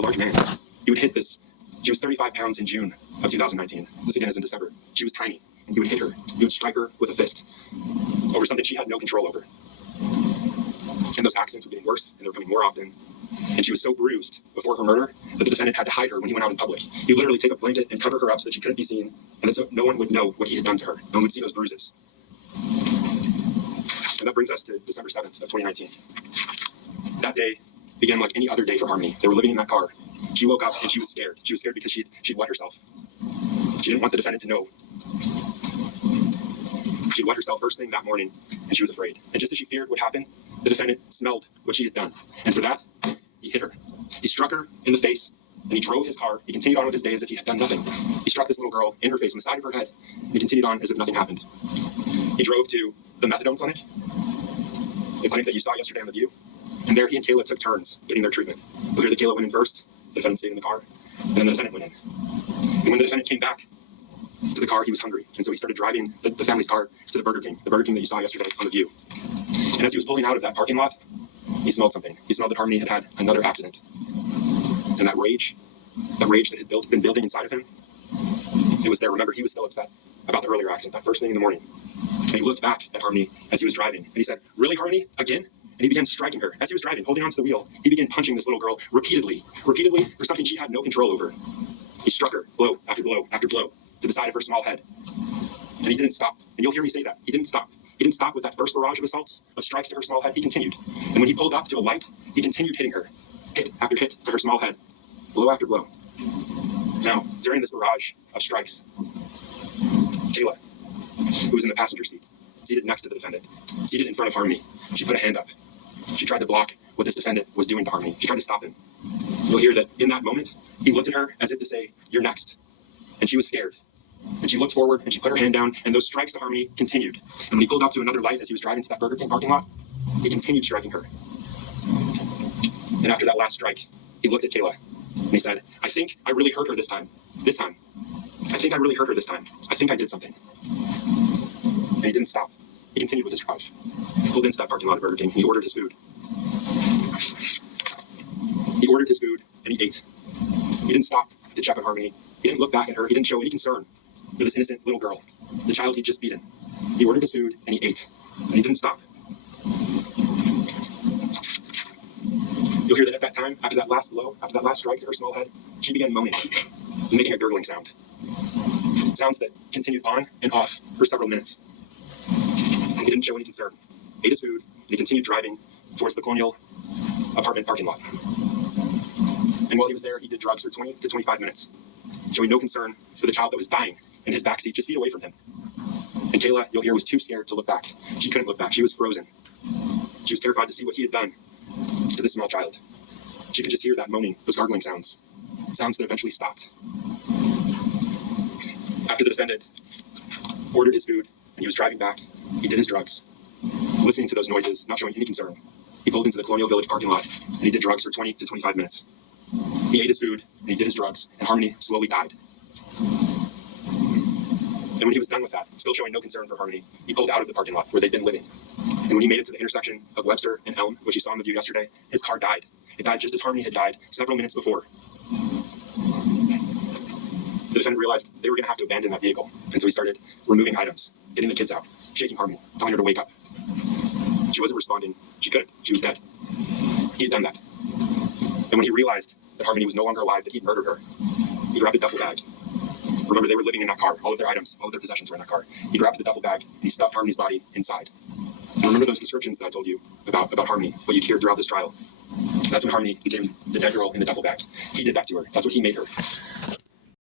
a large man. He would hit this. She was 35 pounds in June of 2019. This again is in December. She was tiny, and he would hit her. He would strike her with a fist over something she had no control over. And those accidents were getting worse, and they were coming more often. And she was so bruised before her murder that the defendant had to hide her when he went out in public. He would literally take a blanket and cover her up so that she couldn't be seen, and then so no one would know what he had done to her. No one would see those bruises. And that brings us to December 7th of 2019. That day began like any other day for Harmony. They were living in that car. She woke up and she was scared. She was scared because she'd wet herself. She didn't want the defendant to know. She'd wet herself first thing that morning, and she was afraid. And just as she feared what happened, the defendant smelled what she had done. And for that, he hit her. He struck her in the face, and he drove his car. He continued on with his day as if he had done nothing. He struck this little girl in her face, on the side of her head, and he continued on as if nothing happened. He drove to the methadone clinic, the clinic that you saw yesterday on The View, and there he and Kayla took turns getting their treatment. You'll hear that Kayla went in first, the defendant stayed in the car, and then the defendant went in. And when the defendant came back to the car, he was hungry, and so he started driving the family's car to the Burger King that you saw yesterday on The View. And as he was pulling out of that parking lot, he smelled something. He smelled that Harmony had had another accident. And that rage that had been building inside of him, it was there. Remember, he was still upset about the earlier accident, that first thing in the morning. And he looked back at Harmony as he was driving, and he said, "Really, Harmony? Again?" And he began striking her. As he was driving, holding onto the wheel, he began punching this little girl repeatedly for something she had no control over. He struck her blow after blow after blow to the side of her small head. And he didn't stop. And you'll hear me say that. He didn't stop. He didn't stop with that first barrage of assaults, of strikes to her small head. He continued. And when he pulled up to a light, he continued hitting her. Hit after hit to her small head. Blow after blow. Now, during this barrage of strikes, Kayla, who was in the passenger seat, seated next to the defendant, seated in front of Harmony, she put a hand up. She tried to block what this defendant was doing to Harmony. She tried to stop him. You'll hear that in that moment, he looked at her as if to say, "You're next." And she was scared. And she looked forward and she put her hand down, and those strikes to Harmony continued. And when he pulled up to another light as he was driving to that Burger King parking lot, he continued striking her. And after that last strike, he looked at Kayla and he said, "I think I really hurt her this time. This time. I think I really hurt her this time. I think I did something." And he didn't stop. He continued with his drive. He pulled into that parking lot at Burger King and he ordered his food. He ordered his food and he ate. He didn't stop to check on Harmony. He didn't look back at her. He didn't show any concern for this innocent little girl, the child he'd just beaten. He ordered his food and he ate. And he didn't stop. You'll hear that at that time, after that last blow, after that last strike to her small head, she began moaning and making a gurgling sound. Sounds that continued on and off for several minutes. And he didn't show any concern. Ate his food, and he continued driving towards the Colonial apartment parking lot. And while he was there, he did drugs for 20 to 25 minutes, showing no concern for the child that was dying in his backseat just feet away from him. And Kayla, you'll hear, was too scared to look back. She couldn't look back. She was frozen. She was terrified to see what he had done to this small child. She could just hear that moaning, those gargling sounds that eventually stopped. After the defendant ordered his food and he was driving back, he did his drugs. Listening to those noises, not showing any concern, he pulled into the Colonial Village parking lot and he did drugs for 20 to 25 minutes. He ate his food and he did his drugs, and Harmony slowly died. And when he was done with that, still showing no concern for Harmony, he pulled out of the parking lot where they'd been living. And when he made it to the intersection of Webster and Elm, which you saw on The View yesterday, his car died. It died just as Harmony had died several minutes before. The defendant realized they were going to have to abandon that vehicle, and so he started removing items, getting the kids out, shaking Harmony, telling her to wake up. She wasn't responding. She couldn't. She was dead. He had done that. And when he realized that Harmony was no longer alive, that he'd murdered her, he grabbed a duffel bag. Remember, they were living in that car. All of their items, all of their possessions were in that car. He grabbed the duffel bag and he stuffed Harmony's body inside. And remember those descriptions that I told you about Harmony, what you'd hear throughout this trial? That's when Harmony became the dead girl in the duffel bag. He did that to her. That's what he made her.